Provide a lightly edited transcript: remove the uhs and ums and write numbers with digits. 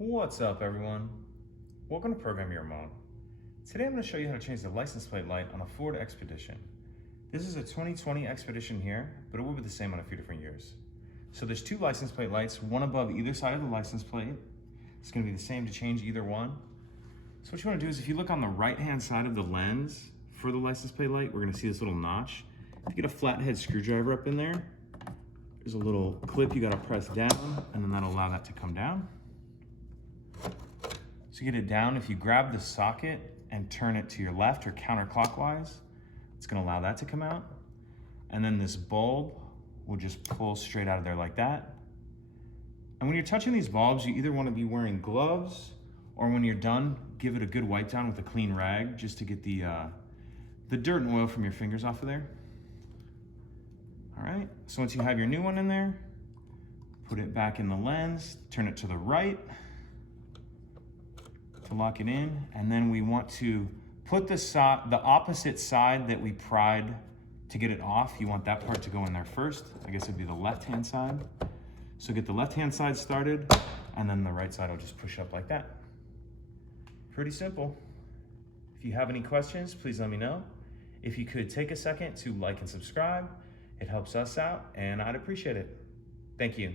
What's up, everyone? Welcome to Program Your Mode. Today I'm going to show you how to change the license plate light on a Ford Expedition. This is a 2020 Expedition here, but it will be the same on a few different years. So there's two license plate lights, one above either side of the license plate. It's going to be the same to change either one. So what you want to do is if you look on the right-hand side of the lens for the license plate light, we're going to see this little notch. If you get a flathead screwdriver up in there, there's a little clip you got to press down, and then that'll allow that to come down. To get it down, if you grab the socket and turn it to your left or counterclockwise, it's going to allow that to come out. And then this bulb will just pull straight out of there like that. And when you're touching these bulbs, you either want to be wearing gloves, or when you're done, give it a good wipe down with a clean rag just to get the dirt and oil from your fingers off of there. All right, so once you have your new one in there, put it back in the lens, turn it to the right to lock it in, and then we want to put the opposite side that we pried to get it off. You want that part to go in there first. I guess it'd be the left-hand side. So get the left-hand side started, and then the right side will just push up like that. Pretty simple. If you have any questions, please let me know. If you could take a second to like and subscribe, it helps us out, and I'd appreciate it. Thank you.